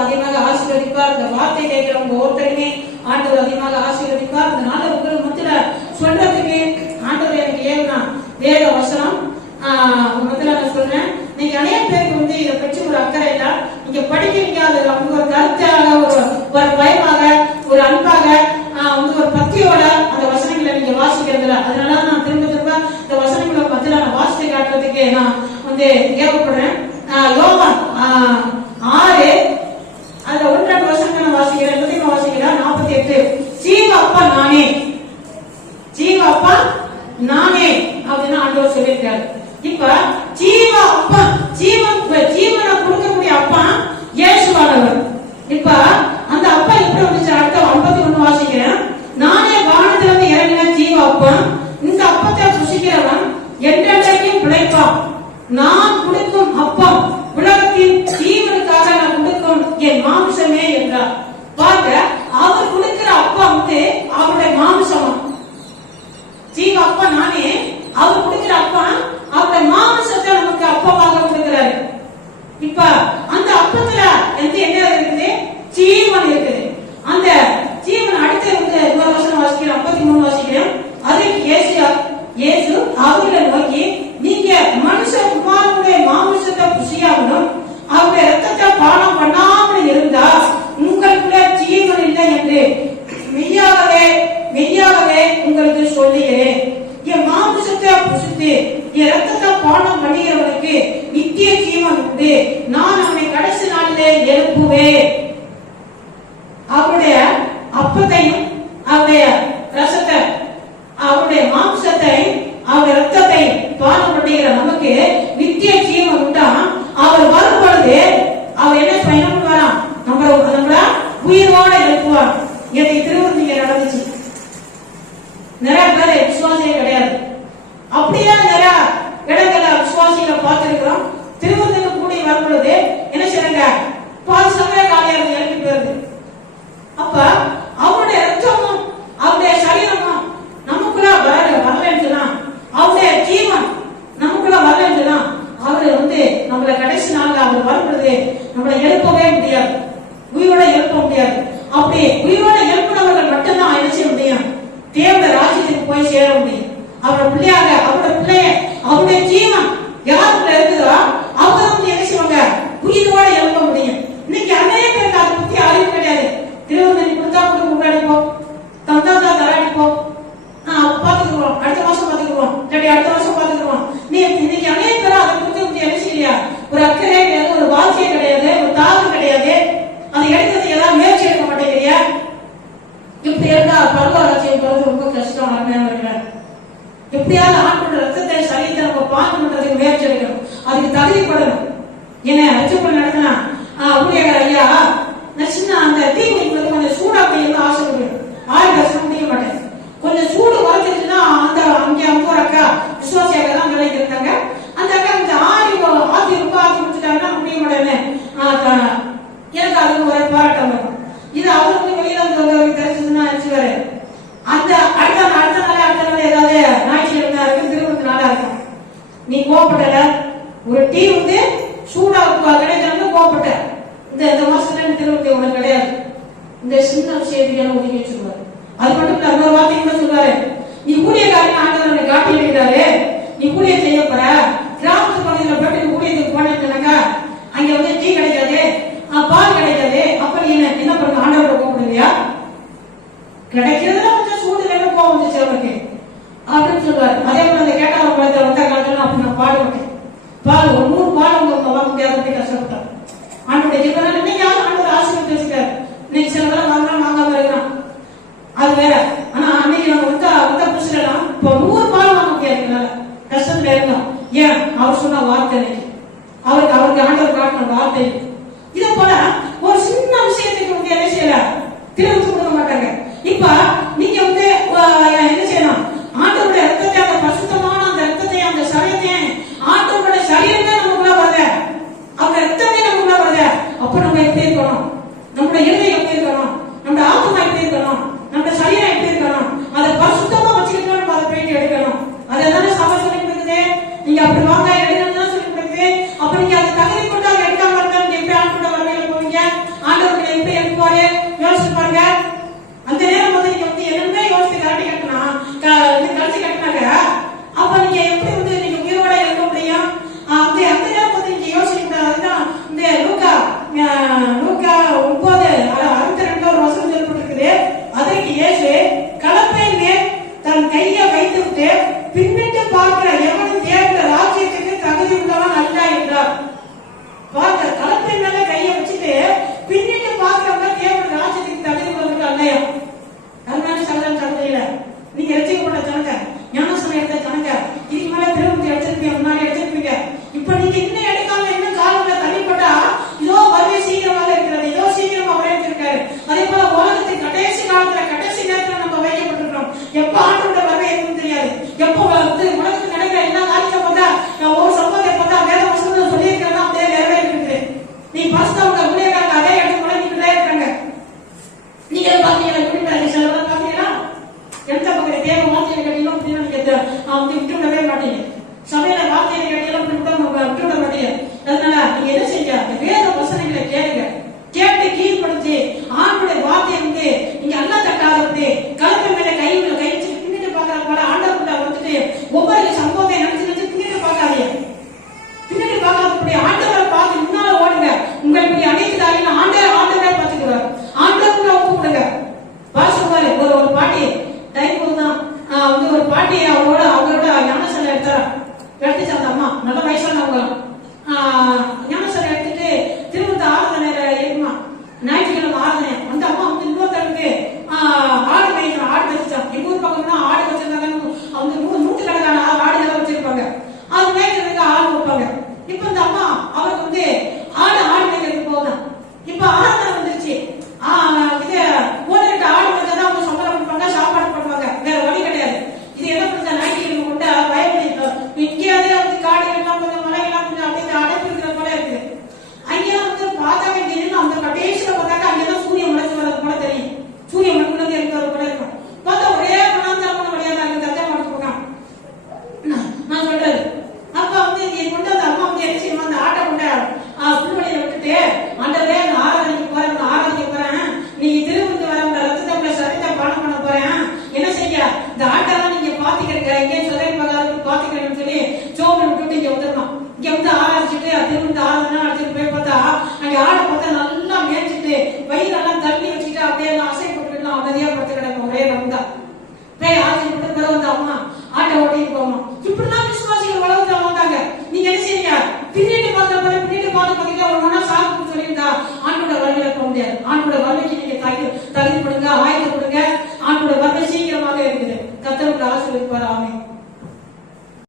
அதிகமாக ஆசீர்வதிப்பார். இந்த வார்த்தை கேட்கிறவங்க ஒவ்வொருத்தருமே ஆண்டவர் அதிகமாக ஆசீர்வதிப்பார். இந்த நாள உங்களுக்கு மத்தியில சொல்றதுக்கு ஆண்டவர் எனக்கு ஏன்னா வேத வசனம் மத்தியில நான் சொல்றேன். நீங்க அநேக பேருக்கு இதை பற்றி ஒரு அக்கறை இல்ல. நீங்க படிக்கிறீங்க, அது அவங்க ஒரு கருத்தாக ஒரு பயமாக ஒரு அன்பாக ஒரு பக்தியோட அந்த வசனங்களை நீங்க வாசிக்கிறதுல. அதனால நான் திரும்ப திரும்ப இந்த வசனங்களை மத்தியில நான் வாசித்து காட்டுறதுக்கு நான் ஏவப்படுறேன். யோவான் 6 அதுல 1-2 வசனங்களை நான் வாசிக்கிறேன். எல்லாத்தையும் வாசிக்கிறேன். 48 ஜீவ அப்பா நானே, ஜீவ அப்பா நானே அப்படின்னு ஆண்டவர் சொல்லியிருக்காரு. இப்ப ஜீவ அப்பா, ஜீவனை கொடுக்கக்கூடிய அப்பா இயேசுவானவர். இப்ப அந்த அப்பா எப்படி வந்துச்சு? அடுத்த 51 வாசிக்கிறேன். நானே வானத்திலிருந்து இறங்கின ஜீவ அப்பா, இந்த அப்பத்தை சுசிக்கிறவன் என்றென்றைக்கும் பிழைப்பான். நான் கொடுக்கும் அப்பம் உலகத்தின் ஜீவனுக்காக நான் கொடுக்கும் என் மாமிசமே என்றார். பாருங்க, அவர் கொடுக்கிற அப்பா அவருடைய மாமிசமா? ஜீவ அப்பா நானே, அவர் கொடுக்கிற அப்பா அவருடைய மாமிசத்தை நமக்கு அப்பமாக கொடுக்கிறாரு. இப்ப அந்த அப்பத்துல என்ன இருக்குது? ஜீவன் இருக்குது. அந்த ஜீவன் அடுத்து இன்னொரு வசனம் வாசிக்கிறேன். 53 வாசிக்கிறேன். அதுக்கு இயேசு அவர்களை நோக்கி, நீங்க மனுஷ குமாரனுடைய மாமிசத்தை புசியாமலும் அவருடைய ரத்தத்தை பானம் பண்ணாமல் இருந்தா உங்களுக்குள்ள ஜீவன் இல்லை என்று மெய்யாகவே மெய்யாகவே உங்களுக்கு சொல்லுகிறேன். என் மாமிசத்தை புசித்து என் ரத்தத்தை பானம் பண்ணுகிறவனுக்கு நித்திய ஜீவன் உண்டு. நான் அவனை கடைசி நாளிலே எழுப்புவேன். அவருடைய அப்பத்தையும் அவருடைய ரசத்தை அவருடைய மாம்சத்தை அவருடைய ரத்தத்தை பானம் பண்ணுகிற நமக்கு நித்திய ஜீவன் உண்டா. அவர் வரும் பொழுது அவர் என்ன பண்ணுவாராம்? நம்மள உயிரோட எழுப்புவார். இதை திருவண்ணாமலை நடந்துச்சு. நிறைய பேர் விசுவாசியே கிடையாது. அப்படியே நிறைய இடங்களை விசுவாசிகளை பார்த்திருக்கிறோம். திருவண்ணாமலை கூடி வரும் பொழுது என்ன செய்றாங்க? பாதி சமய காலையில் எழுப்பி போயிருது. அப்ப அவருடைய ரத்தமும் அவருடைய சரீரமும் நமக்குள்ள வரலன்னு சொன்னா, அவருடைய ஜீவன் நமக்குள்ள வரலன்னு சொன்னா, அவரு நம்மள கடைசி நாள்ல அவர் வரும்பொழுது நம்மளை எழுப்பவே முடியாது, உயிரோட எழுப்ப முடியாது. அப்படி உயிரோட எழுப்பினவர்கள் மட்டும்தான் என்ன செய்ய முடியும்? தேவனுடைய ராஜ்யத்துக்கு போய் சேர முடியும். அவரோட பிள்ளையாக அவருடைய பிள்ளைய அவருடைய ஜீவன் யாருக்குள்ள இருக்குதோ அவங்க என்ன செய்வாங்க? உயிரோட எழுப்ப முடியும். இன்னைக்கு அநேக பேருக்கு அதை பத்தி அறிவு கிடையாது. திருவண்ணாமலை கொடுத்தா கொடுக்க முன்னாடி போ, தந்தா தராடி போ, பாத்துக்குவோம், அடுத்த மாசம் பாத்துக்குவோம், அடுத்த வருஷம் பாத்துக்குவோம். நீ இன்னைக்கு அநேக பேர் அதை கொடுத்து என்ன செய்யலையா? ஒரு அக்கறை கிடையாது, ஒரு வாட்சியம் கிடையாது, ஒரு தாழ்வு கிடையாது. அதை எடுக்கிறது ஏதாவது முயற்சி எடுக்க மாட்டேங்கிறியா? இப்படி இருந்தா பருவராட்சியம் போறது ரொம்ப கஷ்டம். இருக்கிறார் எப்படியாவது ஆண்டோட ரத்தத்தை சரீரத்தை நம்ம பாத்து பண்றதுக்கு முயற்சி எடுக்கணும். அதுக்கு தகுதிப்படணும். என்ன அச்சப்பட நடத்தினா ஊழியர் ஐயா, நான் சின்ன அந்த தீ குடிக்கிறது கொஞ்சம் சூடா போய் ஆசைப்படுவேன். 6 வருஷம் முடிய மாட்டேன். கொஞ்சம் சூடு குறைச்சிருச்சுன்னா அங்கே ஒரு அக்கா விசுவாசியாக தான் வேலைக்கு இருக்காங்க. அந்த அக்கா கொஞ்சம் ஆத்தி கொடுத்துட்டாங்கன்னா முடிய மாட்டேன்னு எனக்கு அதுக்கு ஒரு போராட்டம் வரும். இது அவருக்கு வெளியில தெரிஞ்சதுன்னா நினைச்சுவாரு. அந்த அடுத்த நாள் ஏதாவது ஞாயிற்றுக்கிழமை இருக்கு, திருவிழா நாளா இருக்கும். நீ கோபப்பட்டல, ஒரு டீ சூடா கிடைக்கிறது கோபப்பட்ட. இந்த மாசத்துல திருவிழா உனக்கு கிடையாது. இந்த சின்ன விஷயத்தையான ஒதுக்கி வச்சுருவாரு. அது மட்டும் இல்ல, இன்னொரு வார்த்தை கூட சொல்றாரு, நீ ஊழியக்காரன் ஆண்டவரை காட்டி இருக்கிறாரு, நீ ஊழியம் செய்ய போற, கிராமத்து பகுதியில போயிட்டு ஊழியத்துக்கு போனீங்கன்னாக்கா அங்க டீ கிடைக்காது, பால் கிடைக்காது. அப்ப நீ என்ன பண்ண? ஆண்டவரை கூப்பிடுவியா? கிடைக்கிறதுல கொஞ்சம் சூடு வேணும், கோவம் வந்துச்சு அவருக்கு அப்படின்னு சொல்லுவாரு. அதே போல அந்த கேட்டாவ குளத்துல வந்த காலத்துல அப்படி நான் பாடுவேன். பால் ஒரு 100 பால் உங்க வாங்க முடியாத கஷ்டப்பட்டேன். ஆண்டோட ஜீவன இன்னைக்கு ஆண்டவர் ஆசீர்வாதம் பேசுறாரு. இன்னைக்கு சில பேர் வாங்காம இருக்கிறான், அது வேற. ஆனா அன்னைக்கு நம்ம வந்த புதுசுலாம் இப்போ 100 பால் வாங்க முடியாது, கஷ்டத்துல இருந்தோம். ஏன்? அவர் சொன்ன வார்த்தை, அவருக்கு ஆண்டவர் காட்டின வார்த்தை. இதை போல ஒரு சின்ன விஷயத்துக்கு என்ன செய்யல, திரும்ப கொடுக்க மாட்டாங்க. இப்ப நீங்க என்ன செய்யணும்? ஆண்டவருடைய ரத்தத்தை, அந்த பரிசுத்தமான அந்த ரத்தத்தை, அந்த சரீரத்தை, ஆண்டவருடைய சரீரமே நமக்குள்ள வருது, அந்த ரத்தமே நமக்குள்ள வருது. அப்ப நம்ம எப்படி இருக்கணும்? நம்முடைய இருதயம் எப்படி இருக்கணும்? நம்முடைய ஆத்மா எப்படி இருக்கணும்? நம்முடைய சரீரம் எப்படி இருக்கணும்? அதை பரிசுத்தமா வச்சுக்கிட்டு நம்ம அதை போயிட்டு எடுக்கணும். அதை தானே சபை சொல்லி கொடுக்குது. நீங்க அப்படி வாங்க எடுக்கணும் சொல்லி கொடுக்குது. அப்ப நீங்க அதை தகுதி கொண்டு அதை எடுக்காம இருந்தா எப்படி ஆண்டோட வரவையில போவீங்க? பின்னிட்டு பார்க்கிற எவனும் தேவனுடைய ராஜ்யத்துக்கு தகுதி உள்ளவன் அல்ல என்றார். பார்க்க களத்தை மேல கையை வச்சுட்டு பின்னிட்டு பார்க்கிறவங்க தேவனுடைய ராஜ்யத்துக்கு தகுதி உள்ளவர்கள் அல்லையா? அதனால சகோதரன் சகோதரியில நீங்க ரசிக்கப்பட்ட ஜனங்க, ஞானஸ்நானம் எடுத்த ஜனங்க, இதுக்கு மேல திருமணத்தை எடுத்திருப்பீங்க, முன்னாடி எடுத்திருப்பீங்க. இப்ப நீங்க இன்னும் எடுக்காம இன்னும் காலத்துல தள்ளிப்பட்டா இதோ வருகை சீக்கிரமாக இருக்கிறது, இதோ சீக்கிரமா வரவேற்றிருக்காரு. அதே போல உலகத்தின் கடைசி காலத்துல கடைசி நேரத்துல நம்ம வைக்கப்பட்டிருக்கிறோம். எப்ப ஆண்டோட வருகை இருக்குன்னு தெரியாது. எப்போ உலகத்துக்கு நடக்கிற எல்லா காரியத்தை பார்த்தா ஒரு சம்பவத்தை பார்த்தா வேற வசனத்துல சொல்லியிருக்கிறதா அப்படியே நிறைவேறிருக்கு. நீ பரிசுத்தவங்க ஊழியக்காரங்க அதே இடத்துல முடங்கிட்டுதான் இருக்காங்க. நீங்க பாத்தீங்கன்னா குடிப்பேன் பாத்தீங்கன்னா எந்த பக்கம் தேவ வார்த்தையை கேட்டீங்கன்னா விட்டு விடவே மாட்டீங்க. சபையில வார்த்தையை கேட்டீங்கன்னா விட்டு விட மாட்டீங்க. அதனால நீங்க என்ன செய்ய, வேத வசனங்களை கேளுங்க, கேட்டு கீழ்படுத்தி ஆண்டுடைய வார்த்தையை வந்து நீங்க அல்ல தட்டாதபடி கலப்பை மேல கை வச்சு பின்னிட்டு பாக்குற போல ஆண்டவர்கிட்ட வந்துட்டு ஒவ்வொரு சம்பவத்தை நினைச்சு பின்னிட்டு பார்க்காதீங்க. பின்னிட்டு பார்க்காதபடி ஆண்டவரை பார்த்து முன்னால ஓடுங்க. உங்களுக்கு அனைத்து காரியம் ஆண்டவரை பார்த்துக்கிறார். ஆண்டவர்கிட்ட ஒப்பு கொடுங்க. பாசுவாரு ஒரு பாட்டி டைம் தான் வந்து ஒரு பாட்டி அவங்களோட ஞானசலை எடுத்துச்சு. அந்த அம்மா நல்ல வயசானவங்க ஞானசலை எடுத்துட்டு திரும்ப ஆராதனை இருக்குமா, ஞாயிற்றுக்கிழமை ஆராதனை. அந்த அம்மா வந்து இன்னொருத்தருக்கு ஆடு மேய்க்கணும், ஆடு வச்சுட்டான். எங்க ஊர் பக்கம்னா ஆடு வச்சிருந்தாங்க, அவங்க 100கணக்கான ஆடுகளை வச்சிருப்பாங்க. அது மேய்க்கிறதுக்கு ஆடு வைப்பாங்க. இப்ப இந்த அம்மா அவருக்கு வந்து ஆடு மேய்க்கிறதுக்கு போகுதான். இப்ப ஆராதனை வந்துருச்சு. இது ஓனர்கிட்ட ஆடு வச்சாதான் அவங்க சம்பளம் கொடுப்பாங்க, சாப்பாடு பண்ணுவாங்க, வேற வழி கிடையாது. இது என்ன பண்ணுறா, ஞாயிற்றுக்கிழமை கொண்டு பயப்படிட்டோம். இங்கேயாவது வந்து காடுகள்லாம் கொஞ்சம் மலையெல்லாம் கொஞ்சம் அப்படியே அடைப்பு இருக்கிற போல இருக்கு. அங்கெல்லாம் வந்து பார்த்தாக்க தெரியும், அந்த கடைசியில பார்த்தாக்க அங்கேதான் சூரியன் முளைச்சு வரது போல தெரியும். சூரியன் மணிக்குள்ள இருந்து வர போல இருக்கும். பார்த்தா ஒரே மனாந்தரமான வழியாக இருக்கு. தச்சா மடிச்சு போனான் நான் சொல்றது. அப்ப வந்து கொண்டு அந்த அம்மா வந்து என்ன செய்யணும், அந்த ஆட்டை கொண்ட புல்வெளியில விட்டுட்டு ஆண்டவரே நான் ஆராதனைக்கு போறேன், நீ திருவிழந்து வர உங்க ரத்தத்தை சரீரத்தை பானம் பண்ண போறேன், என்ன செய்ய இந்த ஆட்டெல்லாம் நீங்க பாத்துக்கிறீங்க, எங்கேயும் சொதவி பகாரத்துக்கு பாத்துக்கிறேன்னு சொல்லி சோமன் விட்டுட்டு இங்க வந்துடணும். இங்க வந்து ஆராய்ச்சிட்டு திருவிழந்து ஆராதனை அடிச்சுட்டு போய் பார்த்தா அங்க ஆடை பார்த்தா நல்லா மேய்ச்சிட்டு வயிறெல்லாம் தள்ளி வச்சுட்டு அப்படியே எல்லாம் அசைப்பட்டு அமைதியா படுத்து கிடக்கும். ஒரே வந்தா போய் ஆச்சரியப்பட்டு பிறகு வந்து அம்மா ஆட்டை ஓட்டிட்டு போவோம். இப்படிதான் விசுவாசிகள் உலகத்துல வந்தாங்க. நீங்க என்ன செய்றீங்க, பின்னிட்டு பாத்தீங்கன்னா ஒரு மன சாப்பிட்டு சொல்லியிருந்தா ஆண்டோட வருகையில போக முடியாது. ஆண்டோட வருகைக்கு நீங்க தகுதி கொடுங்க, ஆயுதம் கொடுங்க. ஆண்டோட வருகை சீக்கிரமாக இருக்குது. கர்த்தருக்கு ஆசீர்வதிப்பார். ஆமென்.